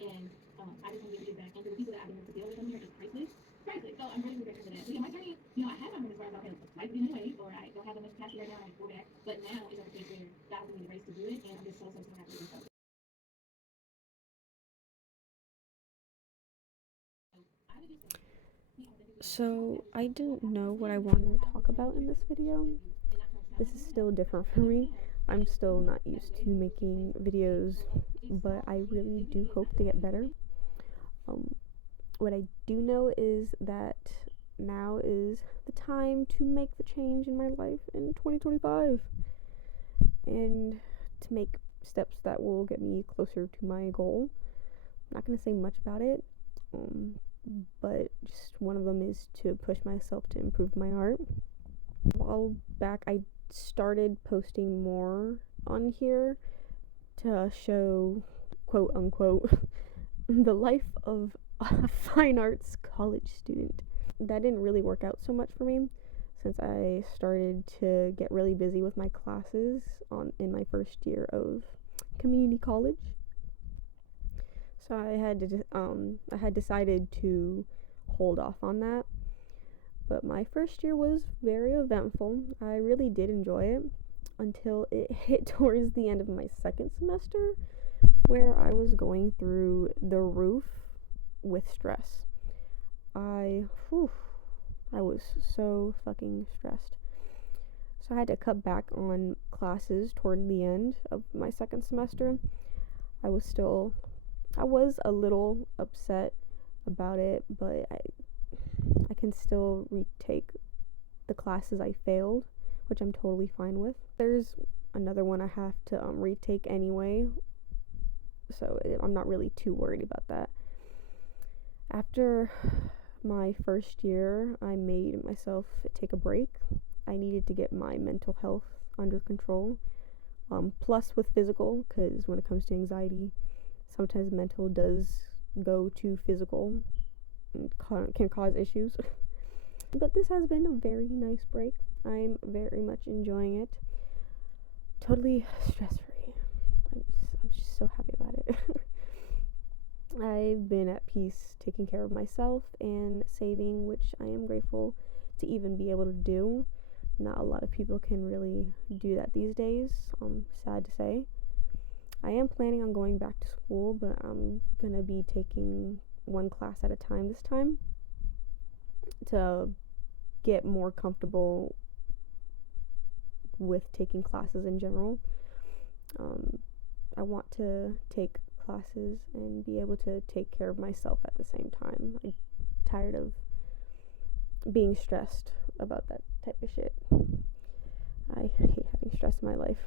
and I just want to be able to give back. And for the people that I've been able to build with them here, it's priceless. Priceless. So I'm really, really grateful for that. So yeah, my journey, I had my moments where I thought, hey, life is getting away, or I don't have enough capacity right now, and I go back. But now it's at the place where God has given me the grace to do it, and I'm just so, so, so happy with myself. So, I didn't know what I wanted to talk about in this video. This is still different for me. I'm still not used to making videos, but I really do hope to get better. Um, what I do know is that now is the time to make the change in my life in 2025 and to make steps that will get me closer to my goal. I'm not going to say much about it, um, but just one of them is to push myself to improve my art. A while back, I started posting more on here to show, quote unquote, the life of a fine arts college student. That didn't really work out so much for me since I started to get really busy with my classes in my first year of community college. So I had decided to hold off on that. But my first year was very eventful. I really did enjoy it until it hit towards the end of my second semester, where I was going through the roof with stress. I was so fucking stressed. So I had to cut back on classes toward the end of my second semester. I was a little upset about it, but I can still retake the classes I failed, which I'm totally fine with. There's another one I have to retake anyway, so I'm not really too worried about that. After my first year, I made myself take a break. I needed to get my mental health under control, plus with physical, because when it comes to anxiety, sometimes mental does go to physical and can cause issues. But this has been a very nice break. I'm very much enjoying it. Totally stress free. I'm just so happy about it. I've been at peace taking care of myself and saving, which I am grateful to even be able to do. Not a lot of people can really do that these days, sad to say. I am planning on going back to school, but I'm gonna be taking one class at a time this time to get more comfortable with taking classes in general. I want to take classes and be able to take care of myself at the same time. I'm tired of being stressed about that type of shit. I hate having stress in my life.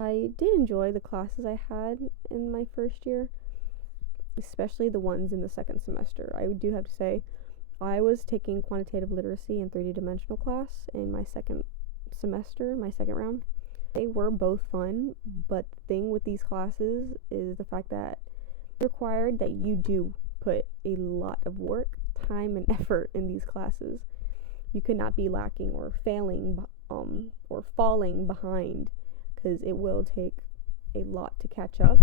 I did enjoy the classes I had in my first year, especially the ones in the second semester. I do have to say, I was taking quantitative literacy and 3D dimensional class in my second semester, my second round. They were both fun, but the thing with these classes is the fact that it's required that you do put a lot of work, time, and effort in these classes. You could not be lacking or failing or falling behind, because it will take a lot to catch up.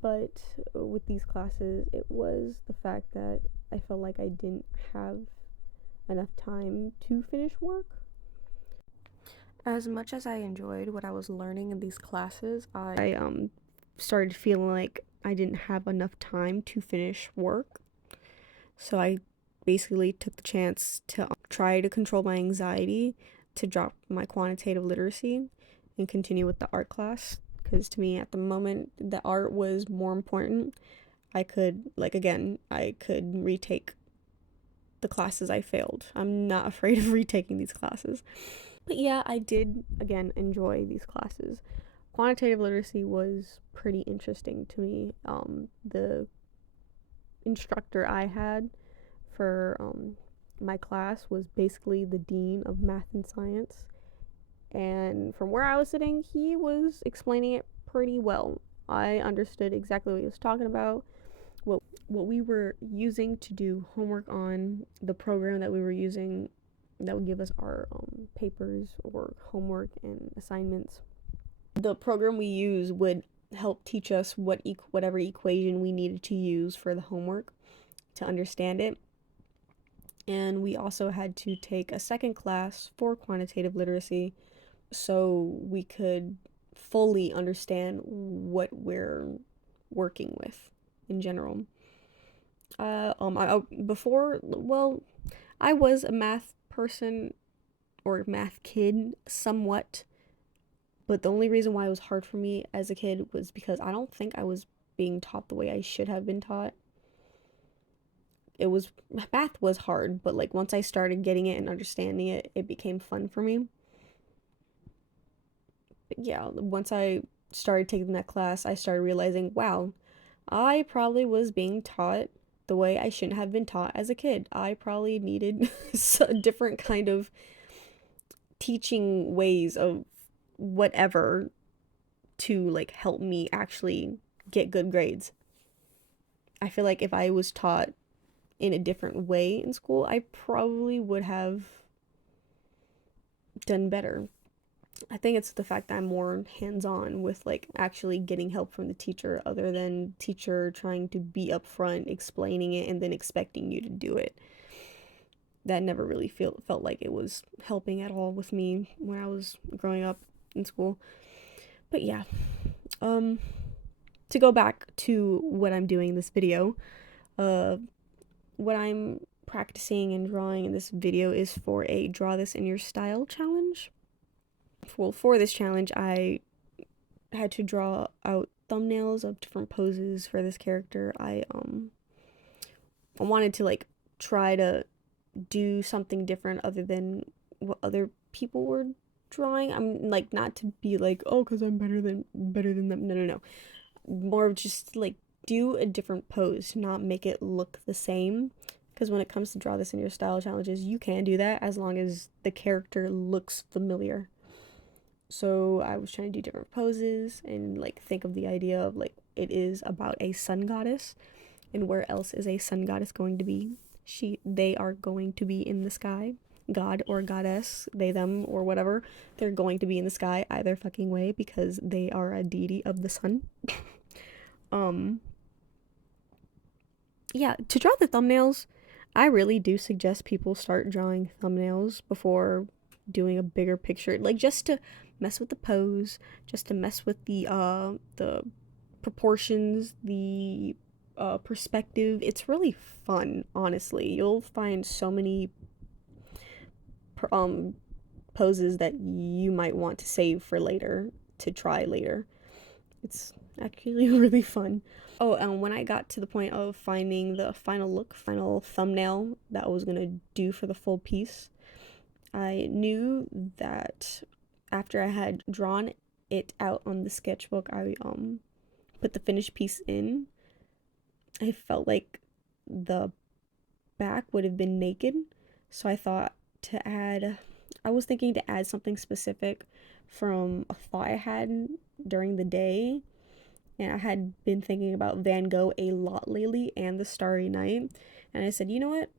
But with these classes, it was the fact that I felt like I didn't have enough time to finish work. As much as I enjoyed what I was learning in these classes, I started feeling like I didn't have enough time to finish work. So I basically took the chance to try to control my anxiety, to drop my quantitative literacy and continue with the art class, because to me at the moment the art was more important. I could retake the classes I failed. I'm not afraid of retaking these classes. But yeah, I did again enjoy these classes. Quantitative literacy was pretty interesting to me. The instructor I had for my class was basically the dean of math and science, and from where I was sitting, he was explaining it pretty well. I understood exactly what he was talking about. What we were using to do homework on, the program that we were using that would give us our papers or homework and assignments, The program we use would help teach us whatever equation we needed to use for the homework to understand it. And we also had to take a second class for quantitative literacy so we could fully understand what we're working with in general. I was a math person or math kid somewhat, but the only reason why it was hard for me as a kid was because I don't think I was being taught the way I should have been taught. Math was hard, but like once I started getting it and understanding it, it became fun for me. But yeah, once I started taking that class, I started realizing, wow, I probably was being taught the way I shouldn't have been taught as a kid. I probably needed a different kind of teaching ways of whatever to like help me actually get good grades. I feel like if I was taught in a different way in school, I probably would have done better. I think it's the fact that I'm more hands-on with like actually getting help from the teacher other than teacher trying to be upfront explaining it and then expecting you to do it. That never really felt like it was helping at all with me when I was growing up in school. But yeah, to go back to what I'm doing in this video, what I'm practicing and drawing in this video is for a Draw This in Your Style challenge. Well, for this challenge, I had to draw out thumbnails of different poses for this character. I wanted to like try to do something different other than what other people were drawing. I'm like not to be like, oh, because I'm better than them. No. More of just like do a different pose, not make it look the same. Because when it comes to Draw This in Your Style challenges, you can do that as long as the character looks familiar. So I was trying to do different poses and like think of the idea of like it is about a sun goddess, and where else is a sun goddess going to be? They are going to be in the sky. God or goddess, they, them, or whatever, they're going to be in the sky either fucking way because they are a deity of the sun. Yeah, to draw the thumbnails, I really do suggest people start drawing thumbnails before doing a bigger picture, like just to mess with the pose, just to mess with the proportions, the perspective. It's really fun, honestly. You'll find so many poses that you might want to save for later to try later. It's actually really fun. Oh, and when I got to the point of finding the final thumbnail that I was gonna do for the full piece, I knew that after I had drawn it out on the sketchbook, I put the finished piece in. I felt like the back would have been naked, so I was thinking to add something specific from a thought I had during the day. And I had been thinking about Van Gogh a lot lately and The Starry Night. And I said, you know what?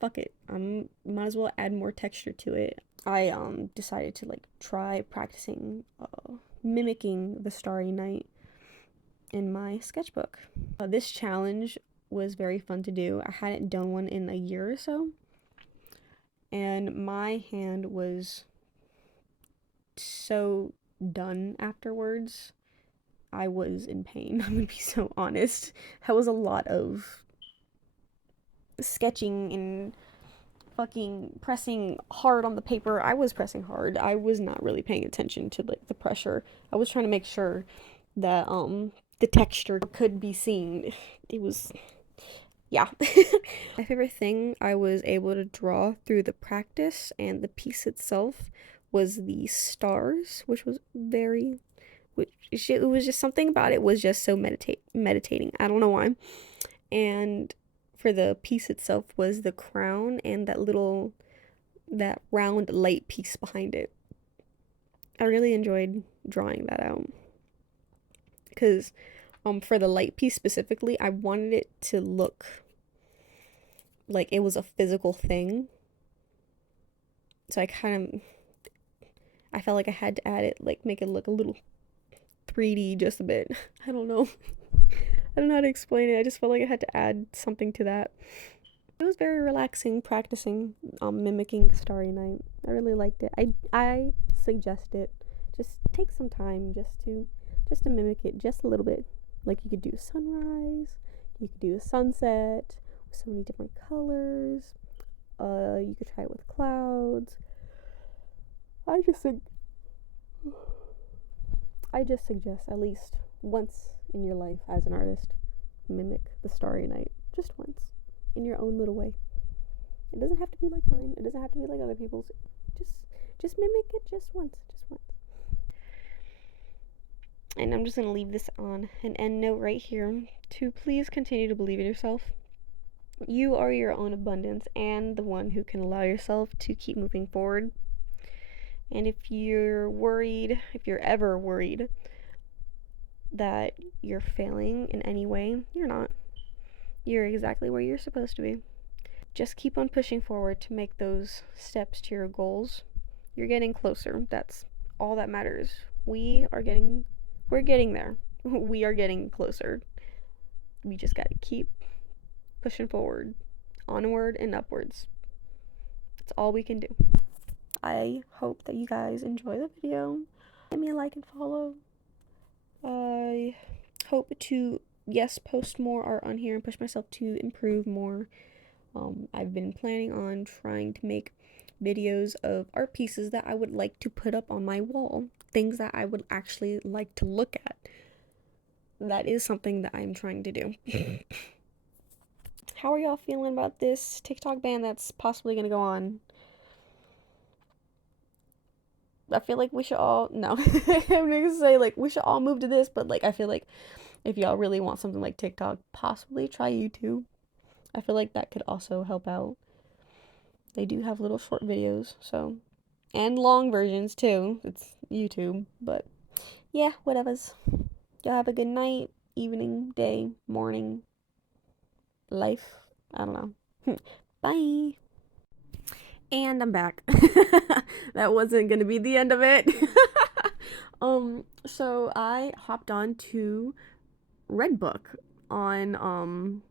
Fuck it. Might as well add more texture to it. I decided to like try practicing mimicking The Starry Night in my sketchbook. This challenge was very fun to do. I hadn't done one in a year or so. And my hand was so done afterwards. I was in pain. I'm gonna be so honest. That was a lot of sketching and fucking pressing hard on the paper. I was pressing hard. I was not really paying attention to like the pressure. I was trying to make sure that the texture could be seen. It was, yeah. My favorite thing I was able to draw through the practice and the piece itself was the stars, which was it was just something about it was just so meditating. I don't know why. And for the piece itself was the crown and that round light piece behind it. I really enjoyed drawing that out because for the light piece specifically, I wanted it to look like it was a physical thing. So I felt like I had to add it, like make it look a little 3D just a bit. I don't know. I don't know how to explain it. I just felt like I had to add something to that. It was very relaxing practicing mimicking Starry Night. I really liked it. I suggest it. Just take some time just to mimic it just a little bit. Like you could do a sunrise, you could do a sunset with so many different colors. You could try it with clouds. I just suggest at least once in your life as an artist, mimic the Starry Night just once in your own little way. It doesn't have to be like mine. It doesn't have to be like other people's. Just mimic it just once. And I'm just going to leave this on an end note right here to please continue to believe in yourself. You are your own abundance and the one who can allow yourself to keep moving forward. And if you're ever worried that you're failing in any way, you're not. You're exactly where you're supposed to be. Just keep on pushing forward to make those steps to your goals. You're getting closer. That's all that matters. We're getting there. We are getting closer. We just gotta keep pushing forward, onward and upwards. That's all we can do. I hope that you guys enjoy the video. Give me a like and follow. I hope to, post more art on here and push myself to improve more. I've been planning on trying to make videos of art pieces that I would like to put up on my wall. Things that I would actually like to look at. That is something that I'm trying to do. How are y'all feeling about this TikTok ban that's possibly gonna go on? I feel like we should all, no, I'm gonna say, like, we should all move to this, but, like, I feel like if y'all really want something like TikTok, possibly try YouTube. I feel like that could also help out. They do have little short videos, so, and long versions, too. It's YouTube, but, yeah, whatevers. Y'all have a good night, evening, day, morning, life, I don't know. Bye! And I'm back. That wasn't gonna be the end of it. So I hopped on to Redbook on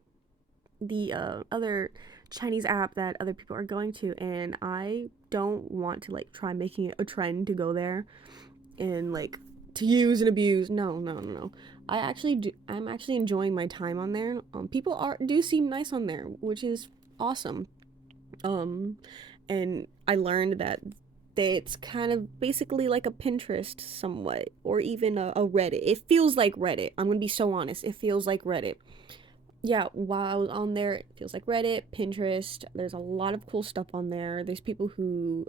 the other Chinese app that other people are going to, and I don't want to like try making it a trend to go there and like to use and abuse. No. I'm actually enjoying my time on there. People do seem nice on there, which is awesome. And I learned that it's kind of basically like a Pinterest somewhat, or even a Reddit. It feels like Reddit. I'm gonna be so honest. It feels like Reddit. Yeah, while I was on there, it feels like Reddit, Pinterest. There's a lot of cool stuff on there. There's people who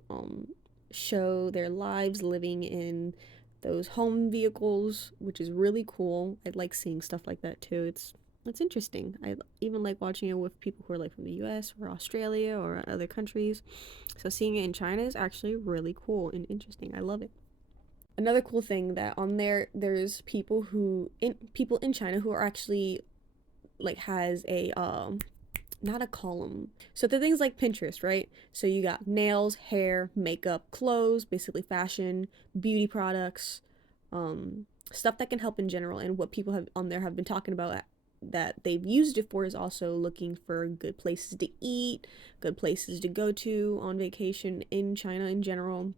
show their lives living in those home vehicles, which is really cool. I like seeing stuff like that too. It's interesting. I even like watching it with people who are like from the US or Australia or other countries. So seeing it in China is actually really cool and interesting. I love it. Another cool thing that on there's people in China who are actually like has a not a column. So the things like Pinterest, right? So you got nails, hair, makeup, clothes, basically fashion, beauty products, stuff that can help in general. And what people have been talking about that they've used it for is also looking for good places to eat, good places to go to on vacation in China in general.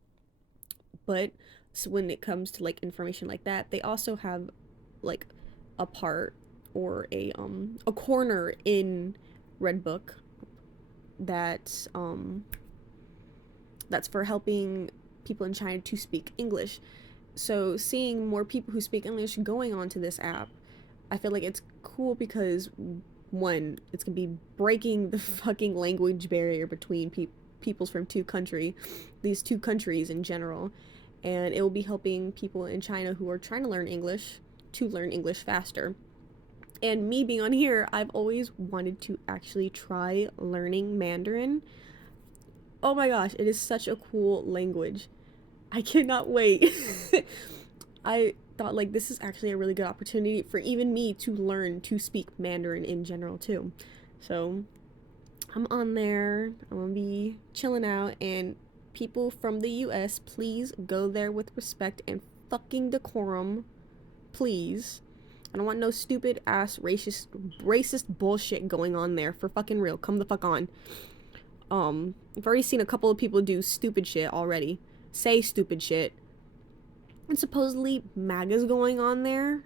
But so when it comes to like information like that, they also have like a part or a corner in Redbook that's for helping people in China to speak English. So seeing more people who speak English going onto this app, I feel like it's cool because one, it's gonna be breaking the fucking language barrier between peoples from these two countries in general, and it will be helping people in China who are trying to learn English faster. And me being on here, I've always wanted to actually try learning Mandarin. Oh my gosh, it is such a cool language. I cannot wait. I thought like this is actually a really good opportunity for even me to learn to speak Mandarin in general too. So I'm on there. I'm gonna be chilling out, and people from the US, please go there with respect and fucking decorum. please. I don't want no stupid ass racist bullshit going on there. For fucking real. Come the fuck on. I've already seen a couple of people do stupid shit already. Say stupid shit. And supposedly MAGA's going on there.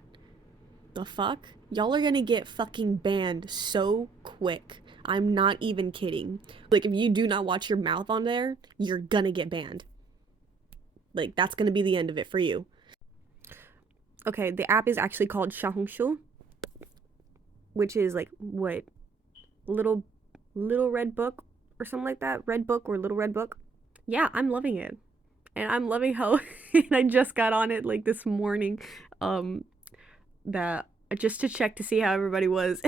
The fuck? Y'all are gonna get fucking banned so quick. I'm not even kidding. Like, if you do not watch your mouth on there, you're gonna get banned. Like, that's gonna be the end of it for you. Okay, the app is actually called Xiaohongshu, which is like, what? Little Red Book or something like that? Red Book or Little Red Book? Yeah, I'm loving it. And I'm loving how I just got on it like this morning, that just to check to see how everybody was.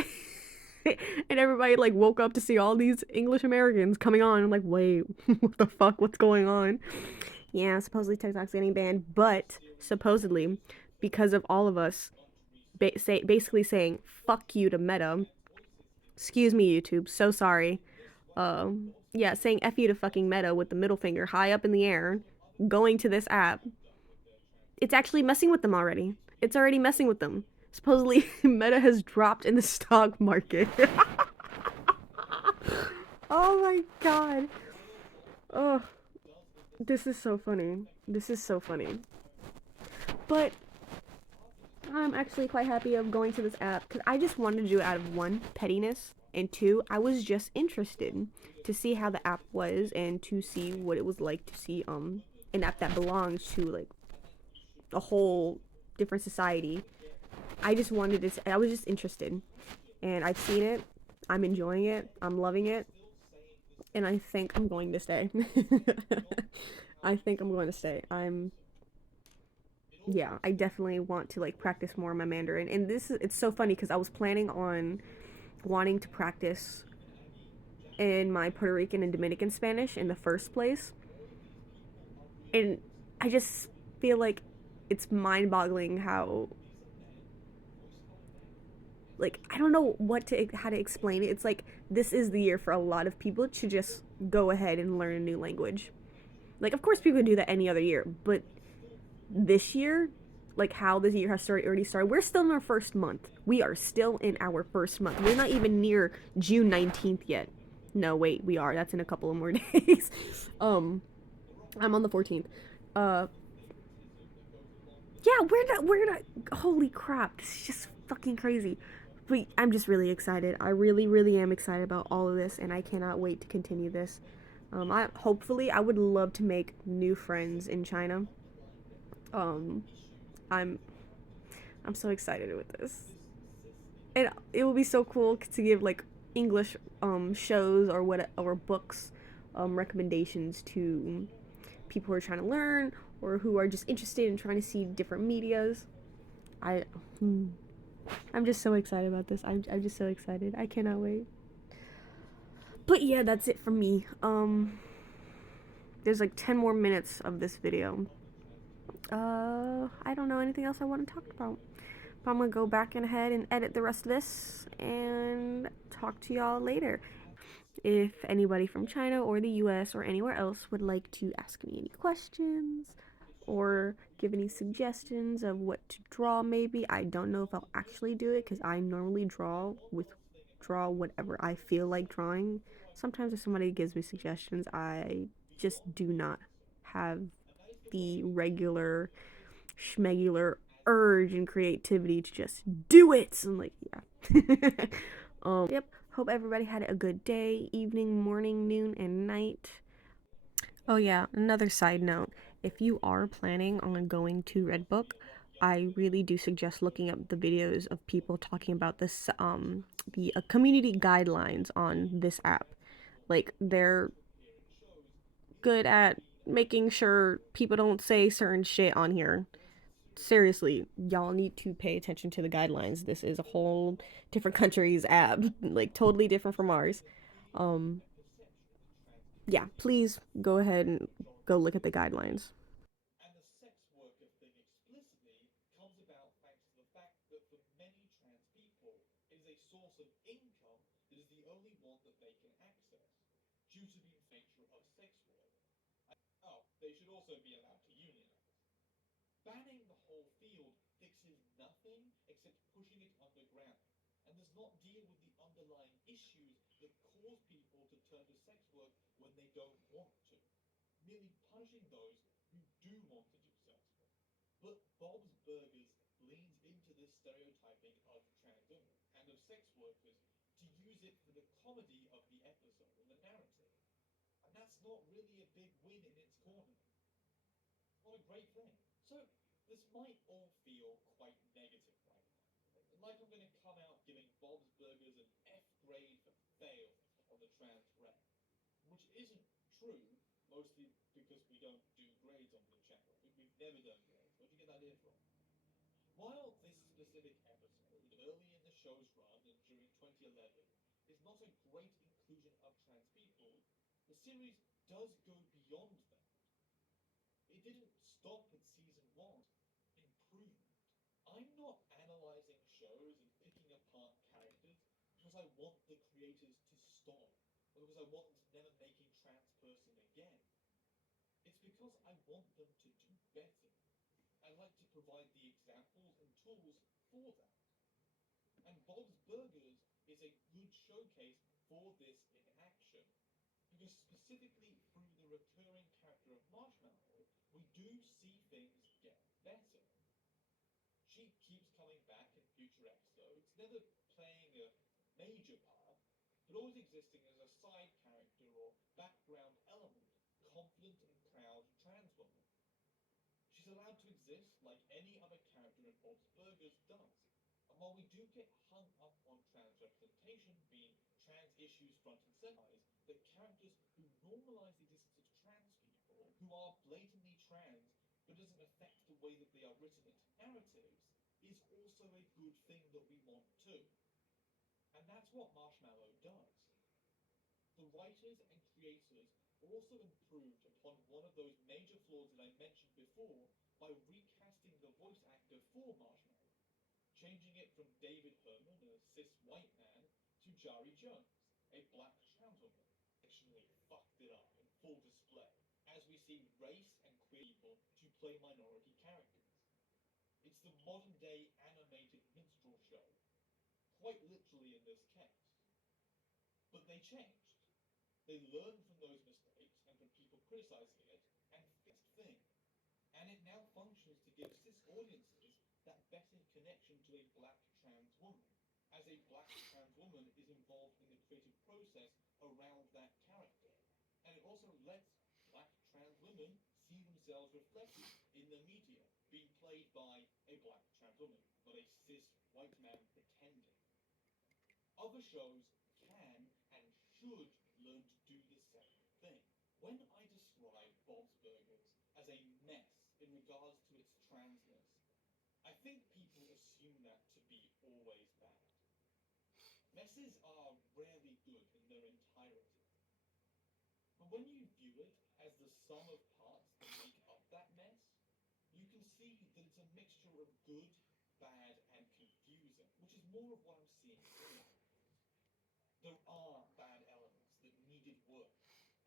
And everybody like woke up to see all these English Americans coming on. I'm like, wait, what the fuck? What's going on? Yeah, supposedly TikTok's getting banned, but supposedly because of all of us basically saying fuck you to Meta. Excuse me, YouTube. So sorry. Yeah, saying F you to fucking Meta with the middle finger high up in the air, going to this app. It's actually messing with them already. It's already messing with them. Supposedly, Meta has dropped in the stock market. Oh my god. Oh, this is so funny. This is so funny. But I'm actually quite happy of going to this app because I just wanted to do it out of one, pettiness, and two, I was just interested to see how the app was and to see what it was like to see an app that belongs to like a whole different society. I just wanted to. I was just interested, and I've seen it. I'm enjoying it. I'm loving it, and I think I'm going to stay. I think I'm going to stay. Yeah, I definitely want to like practice more of my Mandarin. And it's so funny because I was planning on wanting to practice in my Puerto Rican and Dominican Spanish in the first place. And I just feel like it's mind-boggling how, like, I don't know how to explain it. It's like this is the year for a lot of people to just go ahead and learn a new language. Like, of course people do that any other year, but this year, like how this year has already started, we're still in our first month. We are still in our first month. We're not even near June 19th yet. No, wait, we are. That's in a couple of more days. I'm on the 14th. Yeah, we're not, holy crap, this is just fucking crazy. But I'm just really excited. I really, really am excited about all of this, and I cannot wait to continue this. Hopefully, I would love to make new friends in China. I'm so excited with this. And it will be so cool to give like English shows or books recommendations to people who are trying to learn or who are just interested in trying to see different medias. I'm just so excited about this. I'm just so excited. I cannot wait. But yeah, that's it from me. There's like 10 more minutes of this video. I don't know anything else I want to talk about. But I'm gonna go back in ahead and edit the rest of this and talk to y'all later. If anybody from China or the US or anywhere else would like to ask me any questions or give any suggestions of what to draw, maybe, I don't know if I'll actually do it because I normally draw whatever I feel like drawing. Sometimes if somebody gives me suggestions, I just do not have the regular schmegular urge and creativity to just do it. So I'm like, yeah. Yep. Hope everybody had a good day, evening, morning, noon, and night. Oh yeah, another side note. If you are planning on going to Redbook, I really do suggest looking up the videos of people talking about this, the community guidelines on this app. Like, they're good at making sure people don't say certain shit on here. Seriously, y'all need to pay attention to the guidelines. This is a whole different country's app, like totally different from ours. Yeah, please go ahead and go look at the guidelines. nothing except pushing it underground, and does not deal with the underlying issues that cause people to turn to sex work when they don't want to, merely punishing those who do want to do sex work. But Bob's Burgers leans into this stereotyping of trans women and of sex workers to use it for the comedy of the episode and the narrative. And that's not really a big win in its corner. Not a great thing. So this might all feel quite negative right now. Like I'm going to come out giving Bob's Burgers an F grade for fail on the trans rep, which isn't true, mostly because we don't do grades on the channel. We've never done grades. Where'd you get that idea from? While this specific episode, early in the show's run and during 2011, is not a great inclusion of trans people, the series does go beyond that. It didn't stop at season 1. Improvement. I'm not analysing shows and picking apart characters because I want the creators to stop, or because I want them to never make a trans person again. It's because I want them to do better. I like to provide the examples and tools for that. And Bob's Burgers is a good showcase for this in action, because specifically through the recurring character of Marshmallow, we do see things get better. She keeps coming back in future episodes, never playing a major part, but always existing as a side character or background element, confident and proud trans woman. She's allowed to exist like any other character in Bob's Burgers does. And while we do get hung up on trans representation being trans issues front and center, that characters who normalise the existence of trans people, who are blatantly trans, but doesn't affect the way that they are written into narratives, is also a good thing that we want too. And that's what Marshmallow does. The writers and creators also improved upon one of those major flaws that I mentioned before by recasting the voice actor for Marshmallow, changing it from David Herman, a cis white man, to Jari Jones, a black trans woman. Actually fucked it up in full display, as we see race and queer people to play minority characters. It's the modern day animated minstrel show, quite literally in this case. But they changed. They learned from those mistakes and from people criticizing it and fixed things. And it now functions to give cis audiences that better connection to a black trans woman, as a black trans woman is involved in the creative process around that character. And it also lets black trans women see themselves reflected in the media, being played by a black trans woman, not a cis white man pretending. Other shows can and should learn to do the same thing. When I describe Bob's Burgers as a mess in regards to its transness, I think people assume that to be always bad. Messes are rarely good in their entirety. But when you view it as the sum of parts that make up that mess, you can see that it's a mixture of good, bad, and confusing, which is more of what I'm seeing here. There are bad elements that needed work,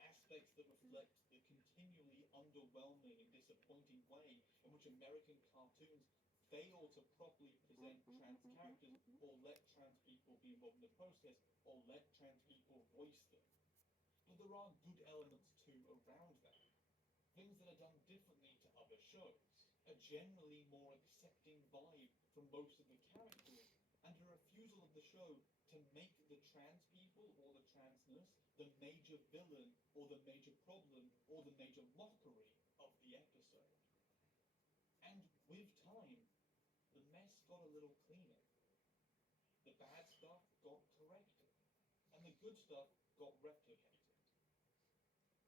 aspects that reflect the continually underwhelming and disappointing way in which American cartoons fail to properly present trans characters or let trans people be involved in the process or let trans people voice them. But there are good elements too around that. Things that are done differently to other shows. A generally more accepting vibe from most of the characters, and a refusal of the show to make the trans people or the transness the major villain or the major problem or the major mockery of the episode. And with time, the mess got a little cleaner. The bad stuff got corrected, and the good stuff got replicated.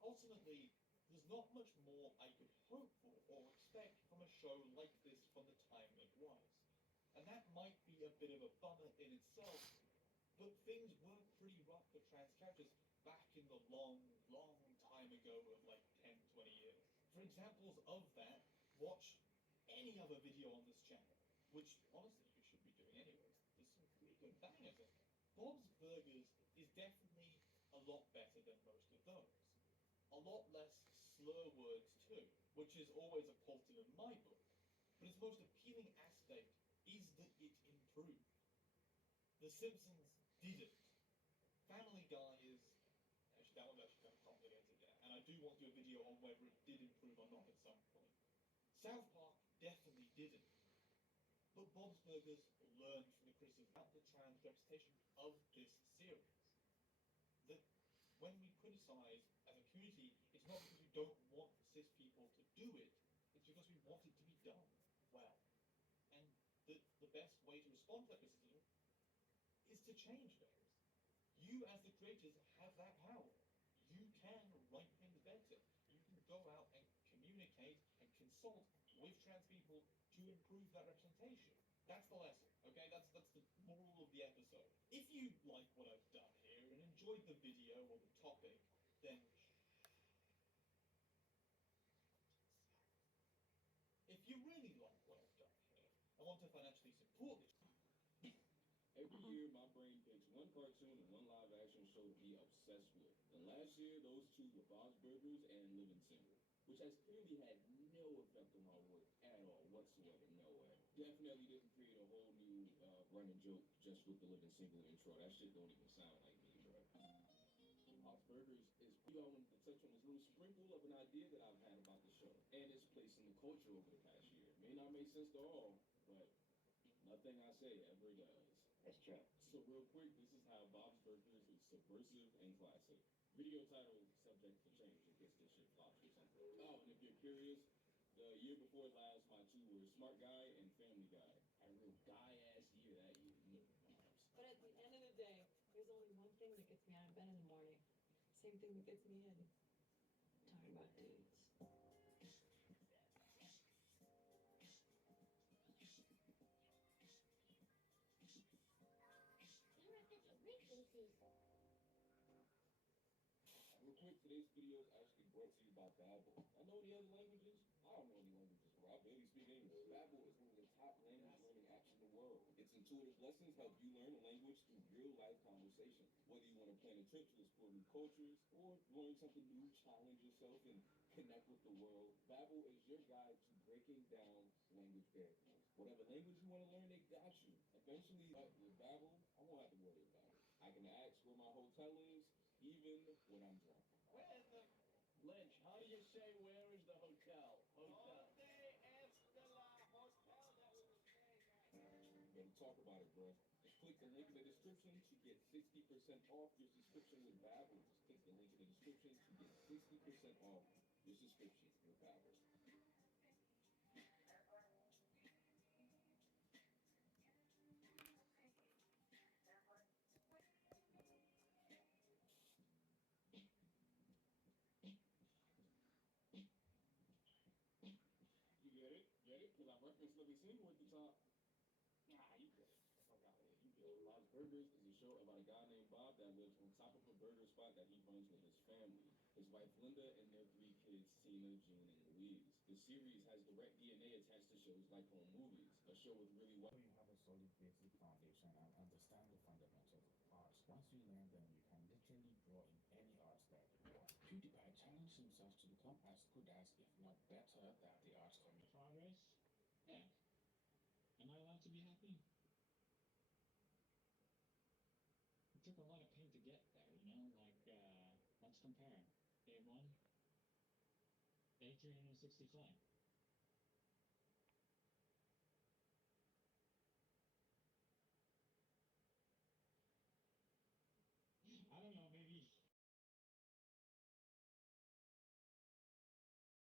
Ultimately, there's not much more I could hope for or expect from a show like this from the time it was. And that might be a bit of a bummer in itself, but things were pretty rough for trans characters back in the long, long time ago of like 10, 20 years. For examples of that, watch any other video on this channel, which honestly you should be doing anyways. There's some pretty good bangers in there. Bob's Burgers is definitely a lot better than most of those. A lot less slur words too, which is always a positive in my book. But its most appealing aspect is The Simpsons didn't. Family Guy is actually that one's actually kind of complicated, yeah. And I do want to do a video on whether it did improve or not at some point. South Park definitely didn't. But Bob's Burgers learned from the criticism about the trans representation of this series. That when we criticize as a community, it's not because we don't want cis people to do it, it's because we want it to be done well. And the best way to respond to that criticism is to change things. You as the creators have that power. You can write things better. You can go out and communicate and consult with trans people to improve that representation. That's the lesson, okay? That's the moral of the episode. If you like what I've done here and enjoyed the video or the topic, then if you really like what I've done here and want to financially support this, every year, my brain picks one cartoon and one live-action show to be obsessed with. And last year, those two were Bob's Burgers and Living Single, which has clearly had no effect on my work at all, whatsoever, no way. Definitely didn't create a whole new running joke just with the Living Single intro. That shit don't even sound like me, bro. Bob's Burgers is, I wanted to touch on this little sprinkle of an idea that I've had about the show and its place in the culture over the past year. May not make sense to all, but nothing I say ever does. That's true. So real quick, this is how Bob's Burgers is subversive and classic. Video title subject to change in case this shit flops or something. Oh, and if you're curious, the year before last, my two were Smart Guy and Family Guy. I had a real guy-ass year that year. But at the end of the day, there's only one thing that gets me out of bed in the morning. Same thing that gets me in. Talking about dudes. Real quick, today's video is actually brought to you by Babbel. I know any other languages? I don't know any languages, bro. I barely speak English. Babbel is one of the top language learning apps in the world. Its intuitive lessons help you learn a language through real-life conversation. Whether you want to plan a trip to explore new cultures or learn something new, challenge yourself, and connect with the world, Babbel is your guide to breaking down language barriers. Whatever language you want to learn, they got you. Eventually, with Babbel, I won't have to worry about it. I can ask where my hotel is, even when I'm drunk. Lynch, how do you say where is the hotel? Hotel. Better talk about it, bro. Just click the link in the description to get 60% off your subscription with Babbel. Just click the link in the description to get 60% off your subscription with Babbel. You get it? Get it? Because I referenced Living Single at the top. Nah, you good. Fuck out of here. You good. Bob's Burgers is a show about a guy named Bob that lives on top of a burger spot that he runs with his family, his wife Linda, and their 3 kids, Tina, June, and Louise. The series has direct DNA attached to shows like Home Movies, a show with really well. You have a solid basic foundation and understand the fundamentals of arts. Once you learn them, you can literally draw in any art style you want. PewDiePie challenged himself to become as good as, if not better, than the arts community. Progress? Yeah. Am I allowed to be happy? It took a lot of pain to get there, you know? Like, let's compare. Day 1, day 365.